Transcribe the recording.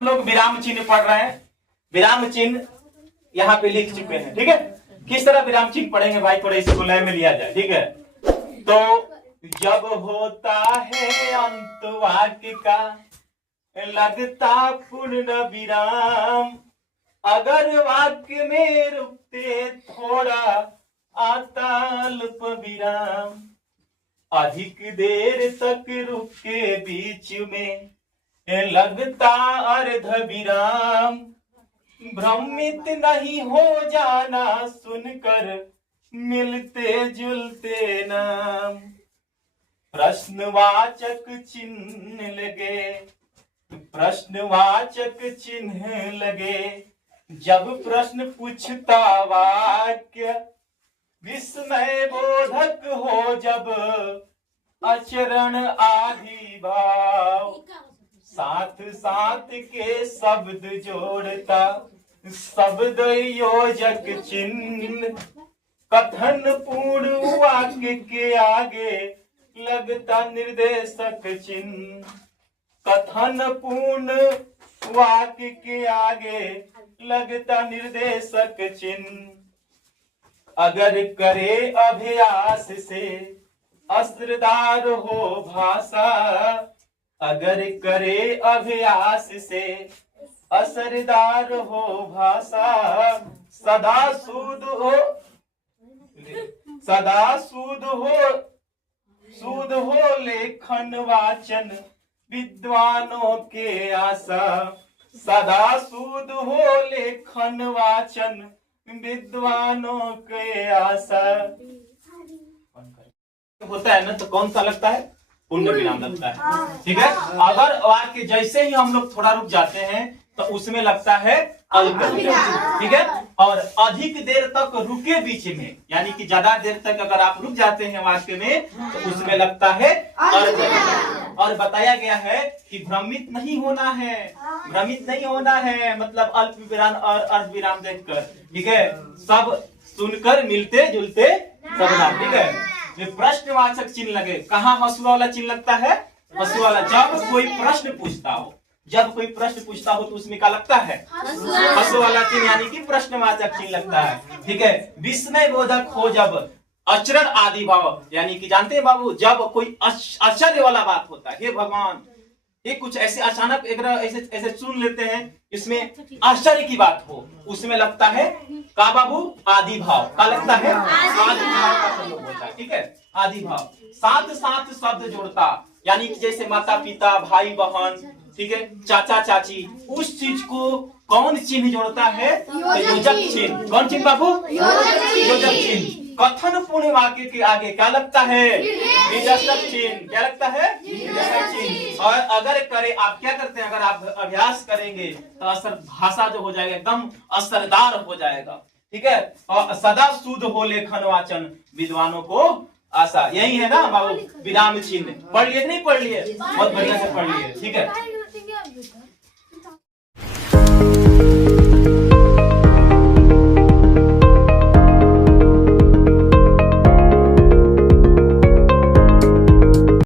लोग विराम चिन्ह पढ़ रहे हैं। विराम चिन्ह यहाँ पे लिख चुके हैं, ठीक है। किस तरह विराम चिन्ह पढ़ेंगे भाई, थोड़ा इसको लय में लिया जाए, ठीक है। तो जब होता है अंत वाक्य का लगता पूर्ण विराम, अगर वाक्य में रुकते थोड़ा आता अल्प विराम, अधिक देर तक रुक के बीच में लगता अर्ध विराम, भ्रमित नहीं हो जाना सुनकर मिलते जुलते नाम। प्रश्नवाचक चिन्ह लगे, प्रश्नवाचक चिन्ह लगे, जब प्रश्न पूछता वाक्य विस्मय बोधक हो, जब आचरण आदि भाव साथ साथ के शब्द जोड़ता शब्द योजक चिन्ह, कथन पूर्ण वाक्य के आगे लगता निर्देशक चिन्ह, कथन पूर्ण वाक्य के आगे लगता निर्देशक चिन्ह। अगर करे अभ्यास से असरदार हो भाषा, अगर करे अभ्यास से असरदार हो भाषा, सदा शुद्ध हो, सदा शुद्ध हो लेखन वाचन विद्वानों के आशा, सदा शुद्ध हो लेखन वाचन विद्वानों के आशा। होता है ना, तो कौन सा लगता है? पूर्ण विराम लगता है, ठीक है। अगर वाक्य जैसे ही हम लोग थोड़ा रुक जाते हैं तो उसमें लगता है अल्प विराम, ठीक है। और अधिक देर तक रुके बीच में, यानी कि ज्यादा देर तक अगर आप रुक जाते हैं वाक्य में तो उसमें लगता है अर्ध विराम। और बताया गया है कि भ्रमित नहीं होना है, भ्रमित नहीं होना है, मतलब अल्प विराम और अर्ध विराम देखकर, ठीक है। सब सुनकर मिलते जुलते सबना, ठीक है। ये प्रश्नवाचक चिन्ह लगे, कहाँ हंसुआ वाला चिन्ह लगता है? हंसुआ वाला, जब कोई प्रश्न पूछता हो, जब कोई प्रश्न पूछता हो तो उसमें क्या लगता है? हंसुआ वाला चिन्ह, यानी कि प्रश्नवाचक चिन्ह लगता है, ठीक है। विस्मय बोधक हो, जब आचरण आदि भाव, यानी कि जानते हैं बाबू, जब कोई आश्चर्य वाला बात होता है, हे भगवान ये कुछ ऐसे अचानक एक ऐसे ऐसे सुन लेते हैं, इसमें आश्चर्य की बात हो, उसमें लगता है का बाबू? आदि भाव का लगता है, आदि भाव का प्रयोग होता है, ठीक है। आदि भाव साथ साथ शब्द जोड़ता, यानी कि जैसे माता पिता भाई बहन, ठीक है, चाचा चाची, उस चीज को कौन चिन्ह जोड़ता है? योजक चिन्ह। कौन चिन्ह बाबू? योजक चिन्ह। कथन पूर्ण वाक्य के आगे क्या लगता है? निदर्शक चिन्ह। क्या लगता है? निदर्शक चिन्ह। और अगर करे, आप क्या करते हैं, अगर आप अभ्यास करेंगे तो असर भाषा जो हो जाएगा एकदम असरदार हो जाएगा, ठीक है। और सदा शुद्ध हो लेखन वाचन विद्वानों को आशा, यही है ना बाबू विराम चिन्ह। पढ़ लिए नहीं पढ़ लिए? बहुत बढ़िया से पढ़ लिए, ठीक है।